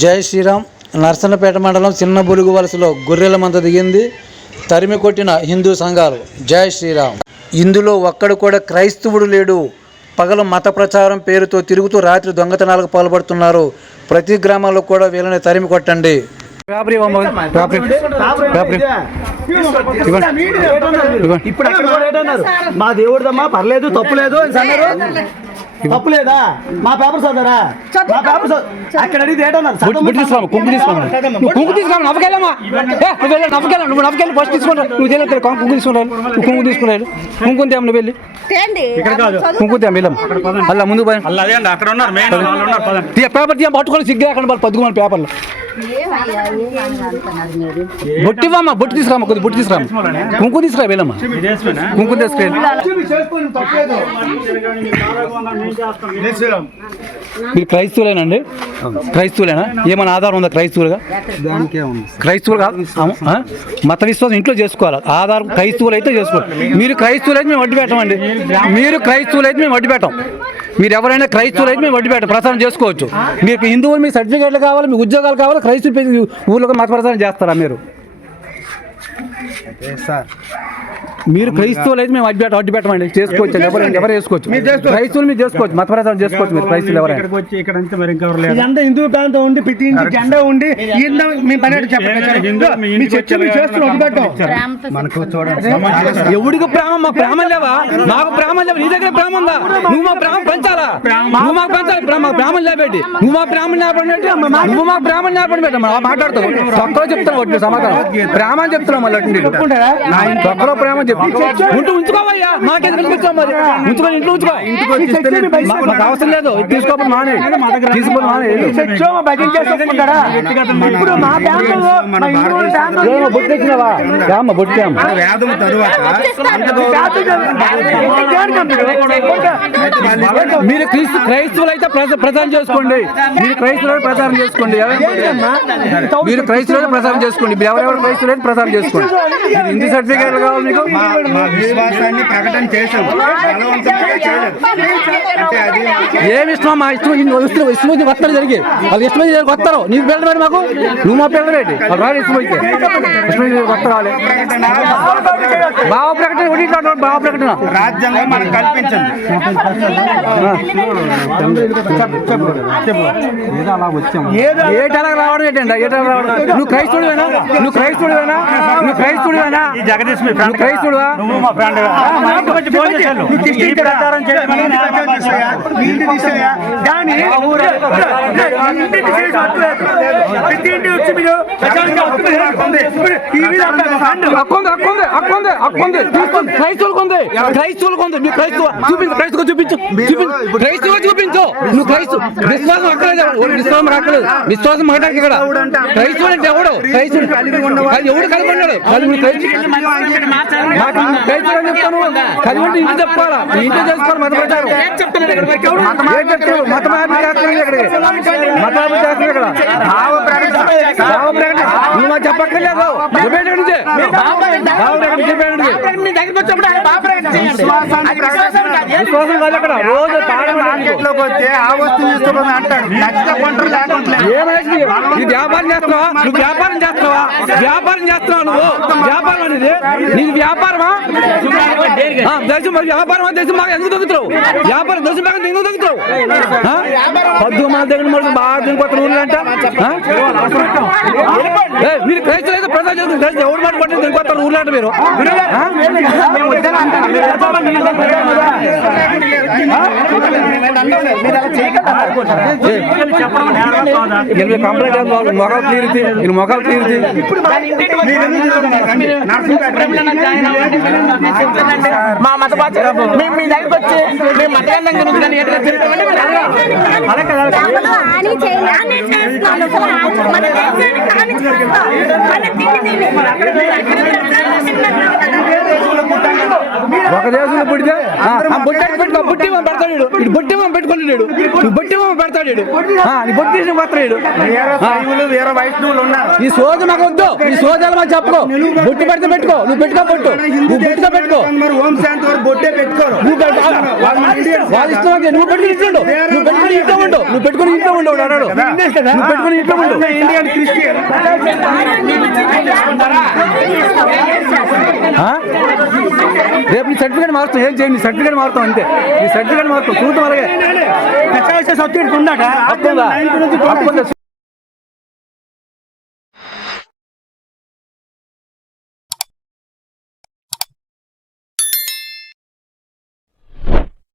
జై శ్రీరామ్. నర్సన్నపేట మండలం చిన్న బులుగు వలసలో గొర్రెల మంద దిగింది. తరిమి కొట్టిన హిందూ సంఘాలు. జై శ్రీరామ్. ఇందులో ఒక్కడు కూడా క్రైస్తవుడు లేడు. పగలు మత ప్రచారం పేరుతో తిరుగుతూ రాత్రి దొంగతనాలకు పాల్పడుతున్నారు. ప్రతి గ్రామాల్లో కూడా వీళ్ళని తరిమి కొట్టండి. మా దేవుడిదమ్మా పర్లేదు తప్పు లేదు అని అన్నారు తప్పు లేదా? మా పేపర్ చదవరా మా పేపర్ చదవ- అక్కడ అడిగితే ఏంటన్నారు బుట్టి తీసుకురాము కుంకు తీసుకురాము నువ్వు కుంకు తీసుకురాము నవ్వకెళ్ళమ్మా. ఏ నువ్వు వెళ్ళి నవ్వకెళ్ళ నువ్వు నవ్వకెళ్ళి ఫస్ట్ తీసుకుంటా నువ్వు తెలియదు కుంకు తీసుకురాను నువ్వు కుంకు తీసుకురాను కుంకు తేమ నువ్వు వెళ్ళి. అలా ముందు పోయి అలా అదే అండి అక్కడ ఉన్నారు మెయిన్ వాళ్ళు ఉన్నారు పదండి తీయ పేపర్ తీయ పట్టుకొని సిగ్గు అక్కడ వాళ్ళు పద్దుకోమని పేపర్లో. బొట్టివమ్మా బొట్టు తీసుకురామ్మా కొద్ది బొట్టు తీసుకురామ్మా. కుంకు తీసుకురా వెళ్ళమ్మా. కుంకు తీసుకెళ్ళి మీరు క్రైస్తవులేనండి. క్రైస్తవులేనా? ఏమైనా ఆధారం ఉందా క్రైస్తవులుగా? క్రైస్తవులు కాదు? మత విశ్వాసం ఇంట్లో చేసుకోవాలి? ఆధారం క్రైస్తవులు అయితే చేసుకోవాలి. మీరు క్రైస్తవులు అయితే మేము వడ్డీ పెట్టమండి. మీరు క్రైస్తవులు అయితే మేము వడ్డీ పెట్టం. మీరు ఎవరైనా క్రైస్తవులు అయితే మేము వడ్డీ పెట్టం. ప్రచారం చేసుకోవచ్చు. మీకు హిందువులు మీకు సర్టిఫికేట్లు కావాలి మీకు ఉద్యోగాలు కావాలి క్రైస్తవులు ఊళ్ళో మత ప్రచారం చేస్తారా మీరు? మీరు క్రైస్తవులు అయితే మేము పెట్ట వడ్డీ పెట్టమండి. చేసుకోవచ్చు ఎవరైనా ఎవరు చేసుకోవచ్చు. క్రైస్తవులు మీరు చేసుకోవచ్చు. మత ప్రచారం చేసుకోవచ్చు మీరు క్రైస్తవులు ఎవరైనా. ఇక్కడికి వచ్చి ఇక్కడ అంతా మరి ఇంకెవరు లేరు? ఇదంతా హిందూ ప్రాంతం ఉండి ప్రతి ఇంటి జెండా ఉండి మీ పని చెప్పండి చర్చ మీరు మనకు చూడండి. ఎవడికి ప్రేమ మా ప్రేమ లేవా? మాకు ప్రేమ లేవా? నీ దగ్గర ప్రేమ ఉందా? నువ్వు మా ప్రేమ పెంచాలా? నువ్వు మాకు పెంచాలి ప్రేమ మా ప్రేమ లేబెట్టి నువ్వు మా ప్రేమ నేర్పడి నువ్వు మా ప్రేమ నేర్పడి పెట్ట మాట్లాడుతావు. తొక్కలో చెప్తాను ఒకటి సమాధానం. ప్రేమ అని చెప్తున్నావు మళ్ళీ నీకు. తొక్కలో ప్రేమ చెప్పి. ఉంటూ ఉంచుకోవయ్యా. మాకెందుకు ఉంచుకో మరి. ఉంచుకొని ఇంట్లో ఉంచుకో. మాకు అవసరం లేదు. ఇది తీసుకోకపోతే మానే. తీసుకోకపోతే మానే. ఇప్పుడు మా ప్రాంతంలో మా హిందువుల ప్రాంతంలో ఏమో బొట్టు. వేదం తరువాత. మీరు క్రీస్తు క్రైస్తవులు అయితే ప్రచారం చేసుకోండి. మీరు క్రైస్తవులు ప్రచారం చేసుకోండి. మీరు క్రైస్తవులు ప్రచారం చేసుకోండి. మీరు ఎవరెవరు క్రైస్తవులు అయితే ప్రచారం చేసుకోండి. హిందీ సర్టిఫికేట్ కావాలి మీకు? మా విశ్వాసాన్ని ప్రకటన చేసాం బలవంతంగా చేయలేదు. అంటే అది ఏమి ఇష్టం మా ఇష్టం ఇష్టం ఇష్టం వచ్చి వస్తారు జరిగి. వాళ్ళు ఇష్టం వచ్చి జరిగి వస్తారు నీకు పిల్లలు పెట్టి మాకు? నువ్వు మా పిల్లలు పెట్టి. వాళ్ళు రాదు ఇష్టం అయితే. ఇష్టం కొత్త రావాలి భావ ప్రకటన ఒకటి భావ ప్రకటన. రాజ్యాంగం మనకు కల్పించండి ఏటలా రావడం ఏంటండి? ఏటలా రావడం? నువ్వు క్రైస్తవుడివేనా? నువ్వు క్రైస్తవుడివేనా? నువ్వు క్రైస్తవుడివేనా? ఈ జగదీష్ మీ క్రైస్తవుడువా నువ్వు మా ఫ్రెండ్ ఈ ప్రచారం చేయడం ఇంటి తీసేయా. కానీ ఇంటి తీసేసి వద్దు. ప్రతి ఇంటి వచ్చి మీరు ప్రచారంగా వస్తుంది. ఇప్పుడు ఈ మీద ఫ్రెండ్. అక్కుంది అక్కుంది అక్కుంది అక్కుంది తీసుకోండి. క్రైస్తవులకు ఉంది క్రైస్తవులకు ఉంది మీరు క్రైస్తవ చూపించు. క్రైస్తవ చూపించు. చూపించు క్రైస్తవ చూపించు. నువ్వు క్రైస్తవ. విశ్వాసం అక్కర్లేదు ఓ విశ్వాసం అక్కర్లేదు విశ్వాసం మాట్లాడక ఇక్కడ. క్రైస్తవుడు అంటే ఎవడు? క్రైస్తవుడు. అది ఎవడు కలిగి ఉన్నాడు? క్రైస్తవుడు. మాకు అని చెప్తాను. కలిగి ఉంటే ఇంటి చెప్పాలా ఇంటి చేసుకోవాలి మత ప్రచారం. ఏం చెప్తారు మత మార్పిడి చేస్తున్నారు ఇక్కడికి మత మార్పిడి చేస్తున్నారు ఇక్కడ. భావ ప్రకటన భావ ప్రకటన నువ్వు మాకు చెప్పక్కర్లేదు. చెప్పేటి నుంచి. భావ ప్రకటన చెప్పేటి విశ్వాసం కాదు. అక్కడ. రోజు తాళం మార్కెట్లోకి వస్తే ఆ వస్తువు తీసుకోమని అంటాడు. నచ్చితే కొంటారు లేకుంటే. ఏమైంది నీ వ్యాపారం చేస్తావా నువ్వు వ్యాపారం చేస్తావా వ్యాపారం చేస్తున్నావు నువ్వు? వ్యాపారం అనేది నీది వ్యాపారమా? ఆ, దేశం మరి వ్యాపారం అని దేశం బాగా ఎందుకు తగ్గుతావు వ్యాపారం దేశం బాగా ఎందుకు తగ్గుతావు ఆ? పద్దు మన దగ్గర మరి బాగా దిగిపోతున్న ఊర్లు అంట ఆ? ఏ, మీరు క్రైస్తవులు అయితే ప్రజలు చేసుకుని క్రైస్తవులు ఎవరు మాట పట్టింది దిగిపోతారు ఊర్లు అంట మీరు? ఆ? వీళ్ళు కంప్లైంట్ చేస్తున్నారు మొఖాలు క్లియర్ వీళ్ళు మొఖాలు మా మత మేము మీ దగ్గరికి వచ్చి మేము గురించి కానీ తిరుగుతామంటే ఒక దేశంలో పుడితే పుట్టి పెడతాడు వీడు. వీడు బొట్టి ఏమో పెట్టుకుని లేడు నువ్వు బొట్టి ఏమో పెడతాడు నీ బొట్టి తీసి పోతాడు వీర శైవులు వీర వైష్ణవులు ఉన్నారు. ఈ సోజు మాకు వద్దు. ఈ సోజాలు మాకు చెప్పుకో. బొట్టు పెడితే పెట్టుకో. నువ్వు పెట్టుకో బొట్టు. నువ్వు బొట్టుగా పెట్టుకో. మరి ఓం శాంతి వారు బొట్టే పెట్టుకోరు. నువ్వు. వాళ్ళ ఇష్టం. నువ్వు పెట్టుకుని ఇంట్లో ఉండు. నువ్వు పెట్టుకుని ఇంట్లో ఉండు. నువ్వు పెట్టుకుని ఇంట్లో ఉండు అన్నాడు. నువ్వు పెట్టుకుని ఇంట్లో ఉండు. Indian Christian? రేపు నీ సర్టిఫికేట్ మారుతాం ఏం చేయండి సర్టిఫికేట్ మారుతాం అంతే. నీ సర్టిఫికేట్ మారుతాం చూద్దాం అలాగే ఉందట.